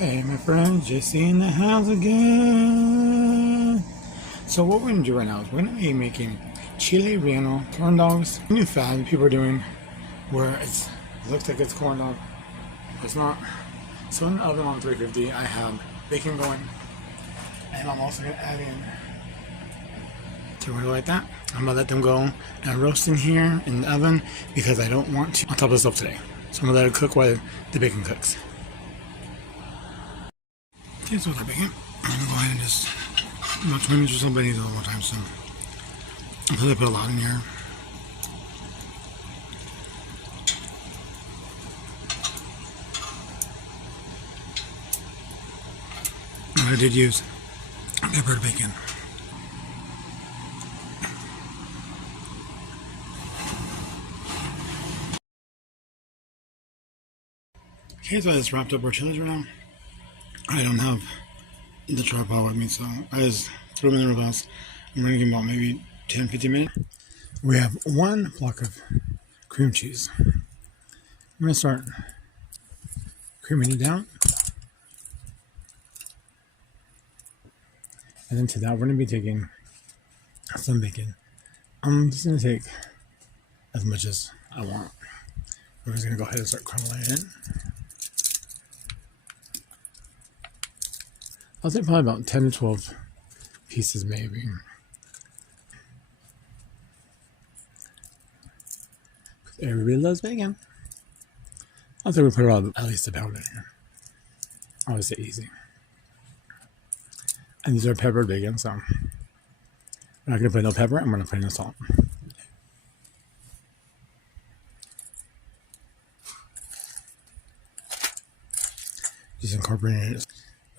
Hey my friends, Jesse in the house again. So what we're gonna do right now is we're gonna be making Chile Relleno corn dogs. A new fad people are doing where it looks like it's corn dog, but it's not. So in the oven on 350 I have bacon going, and I'm also gonna add in, so we're gonna like that. I'm gonna let them go and roast in here in the oven because I don't want to on top of the stove today. So I'm gonna let it cook while the bacon cooks. Okay, so with our bacon, I'm gonna go ahead and just about 20 minutes or so, but I need a little more time, so I'm gonna put a lot in here. And I did use peppered bacon. Okay, so I just wrapped up our chilies right now. I don't have the tripod with me, so I just threw them in the reverse. I'm gonna give them about maybe 10-15 minutes. We have one block of cream cheese. I'm gonna start creaming it down. And then to that, we're gonna be taking some bacon. I'm just gonna take as much as I want. We're just gonna go ahead and start crumbling it in. I'll say probably about 10 to 12 pieces maybe. Everybody loves bacon. I'll say we put about at least a pound in here. I always say easy. And these are peppered bacon, so I'm not gonna put no pepper, I'm gonna put in no salt. Just incorporating it.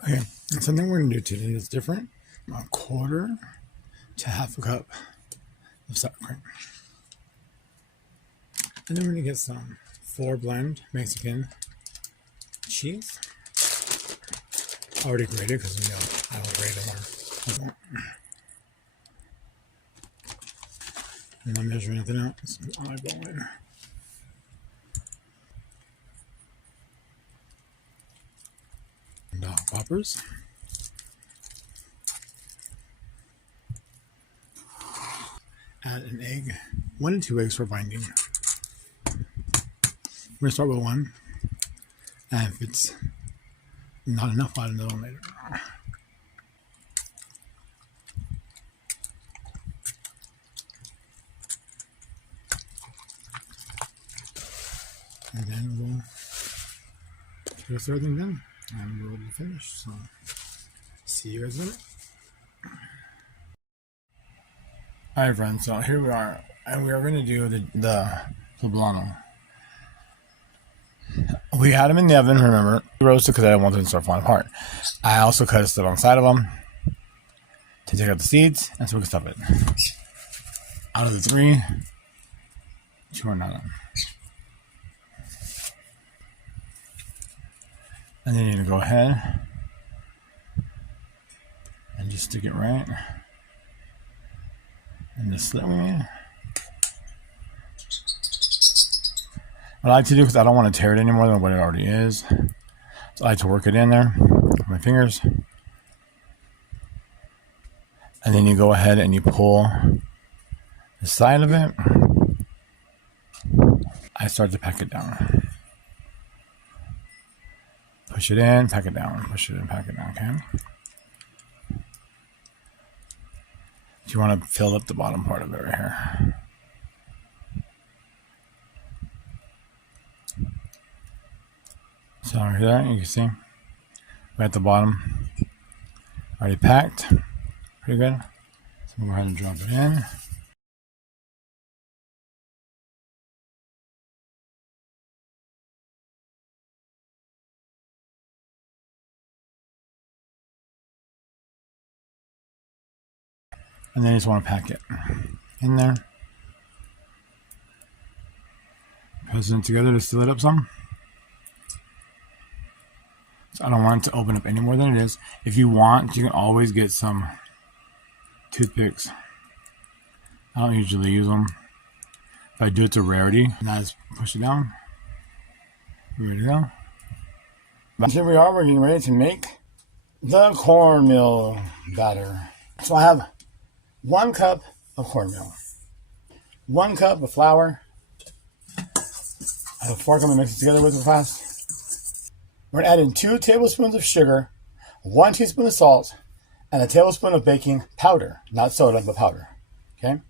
Okay, and something we're gonna do today is different. A quarter to half a cup of sour cream. And then we're gonna get some 4 blend Mexican cheese. Already grated because we know I don't grate it more. I'm not measuring anything out. It's an eyeballing. Dog poppers. Add an egg, 1 to 2 eggs for binding. We're gonna start with 1, and if it's not enough, I'll add another one later. And then we'll get everything done, and we'll be finished. So, see you guys later. Alright friends, so here we are, and we are going to do the Poblano. We had them in the oven, remember. We roasted because I didn't want them to start falling apart. I also cut a slit on the side of them to take out the seeds, and so we can stuff it. Out of the 3, 2 are not on. And then you're going to go ahead and just stick it right in the slit we made. What I like to do, because I don't want to tear it any more than what it already is, so I like to work it in there with my fingers. And then you go ahead and you pull the side of it. I start to pack it down. Push it in, pack it down. Push it in, pack it down, okay? You want to fill up the bottom part of it right here. So right there, you can see right at the bottom, already packed, pretty good. So we'll go ahead and drop it in. And then you just want to pack it in there. Press it together to seal it up some. So I don't want it to open up any more than it is. If you want, you can always get some toothpicks. I don't usually use them. If I do, it's a rarity. And I just push it down. Ready to go. Here we are, we're getting ready to make the cornmeal batter. So I have 1 cup of cornmeal, 1 cup of flour. I have a fork I'm going to mix it together with real fast. We're going to add in 2 tablespoons of sugar, 1 teaspoon of salt, and a tablespoon of baking powder. Not soda, but powder. Okay? I'm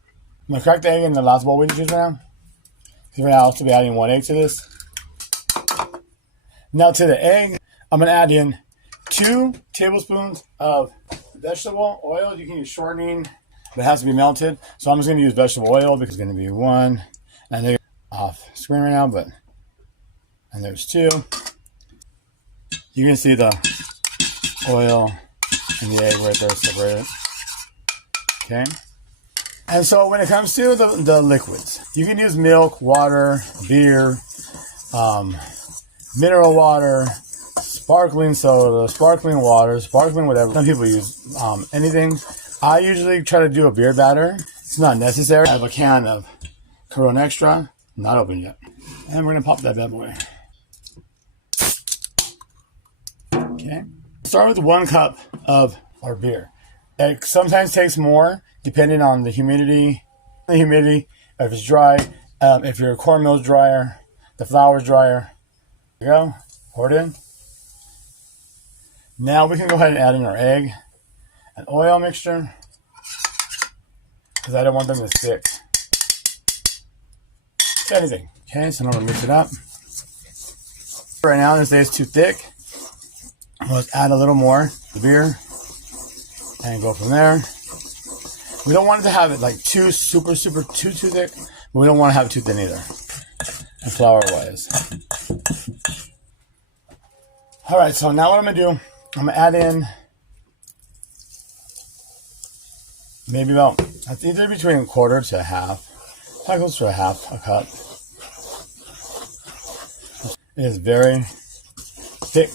going to crack the egg in the last bowl we just used right now. Because we're going to also be adding 1 egg to this. Now to the egg, I'm going to add in 2 tablespoons of vegetable oil. You can use shortening, but it has to be melted. So I'm just going to use vegetable oil because it's going to be 1. And they're off screen right now, but and there's 2. You can see the oil and the egg right there separated. Okay. And so when it comes to the liquids, you can use milk, water, beer, mineral water, sparkling soda, sparkling water, sparkling whatever. Some people use anything. I usually try to do a beer batter. It's not necessary. I have a can of Corona Extra, not open yet. And we're going to pop that bad boy. Okay. Start with 1 cup of our beer. It sometimes takes more depending on the humidity. If it's dry, if your cornmeal is drier, the flour is drier. There you go. Pour it in. Now we can go ahead and add in our egg and oil mixture because I don't want them to stick to anything. Okay, so now we'll mix it up. Right now this is too thick. Let's add a little more the beer and go from there. We don't want it to have it like too super too thick, but we don't want to have it too thin either. And flour wise. All right, so now what I'm gonna do, I'm gonna add in maybe about, that's either between 1/4 to 1/2, probably close to 1/2 a cup. It is very thick,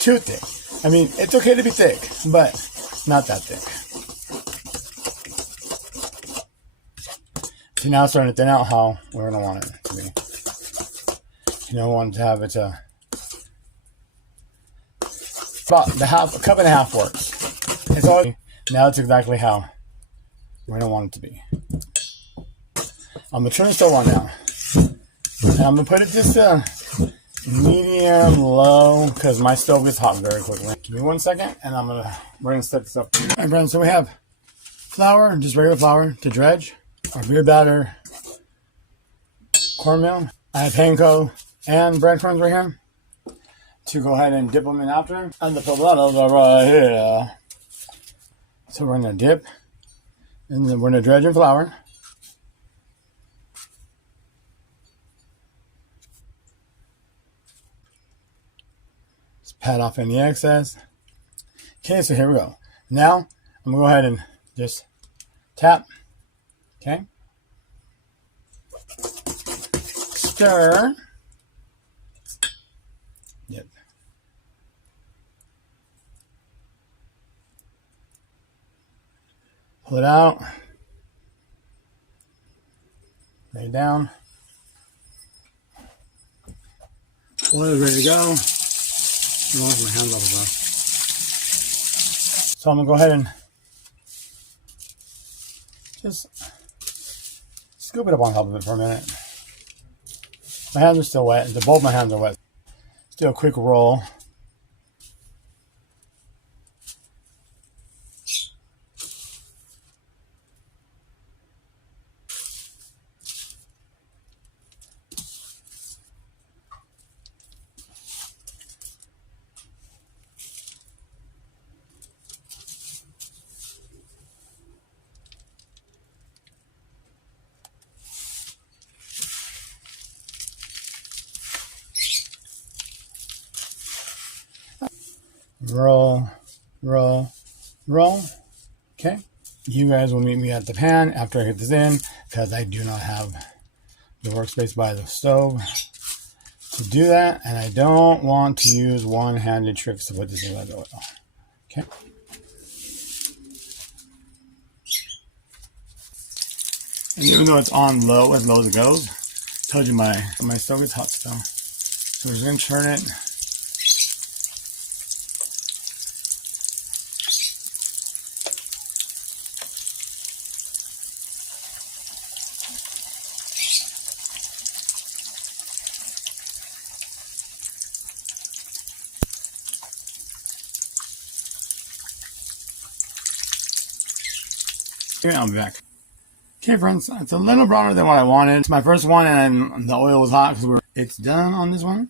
too thick. I mean, it's okay to be thick, but not that thick. So now it's starting to thin out how we're going to want it to be. You don't want to have it about a cup and a half works. It's all, now it's exactly how we're going to want it to be. I'm going to turn the stove on now. And I'm going to put it just medium low because my stove gets hot very quickly. Give me 1 second and we're going to set this up. All right, Brandon, so we have flour, just regular flour to dredge. Our beer batter, cornmeal. I have panko and breadcrumbs right here to go ahead and dip them in after. And the poblanos are right here. So we're going to dip and then we're going to dredge in flour. Just pat off any excess. Okay, so here we go. Now I'm going to go ahead and just tap. Okay. Stir. Yep. Pull it out. Lay it down. Oil is ready to go. I lost my hand off. So I'm going to go ahead and just scoop it up on top of it for a minute. My hands are still wet. Both my hands are wet. Let's do a quick roll. Roll, roll, roll. Okay. You guys will meet me at the pan after I get this in because I do not have the workspace by the stove to do that. And I don't want to use one-handed tricks to put this in the oil. Okay. And even though it's on low, as low as it goes, I told you my stove is hot still. So we're just going to turn it Okay, I'll be back. Okay, friends, it's a little browner than what I wanted. It's my first one, and the oil was hot because it's done on this one.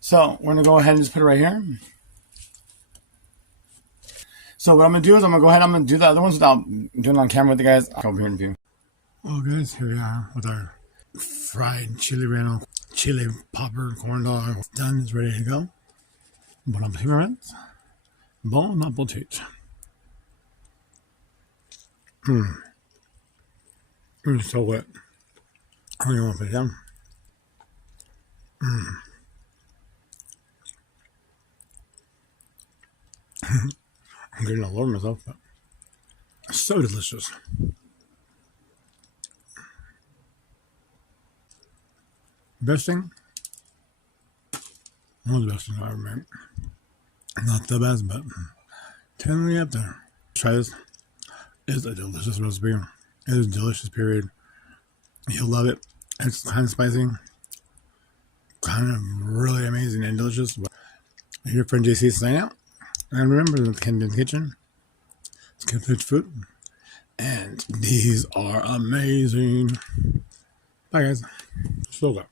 So we're gonna go ahead and just put it right here. So what I'm gonna do is I'm gonna do the other ones without doing it on camera with you guys. I'll come here in a few. Well, guys, here we are with our fried Chile Relleno, chili popper corn dog. It's done. It's ready to go. Bon appetit, friends. Bon appetit. It's so wet. I don't even want to put it down. I'm getting all over myself, but it's so delicious. Best thing? One of the best things I ever made. Not the best, but totally up there. Try this. It's a delicious recipe. It is delicious, period. You'll love it. It's kind of spicy. Kind of really amazing and delicious. Your friend JC is signing out. And remember, the Camden Kitchen. It's good food. And these are amazing. Bye, guys. So good.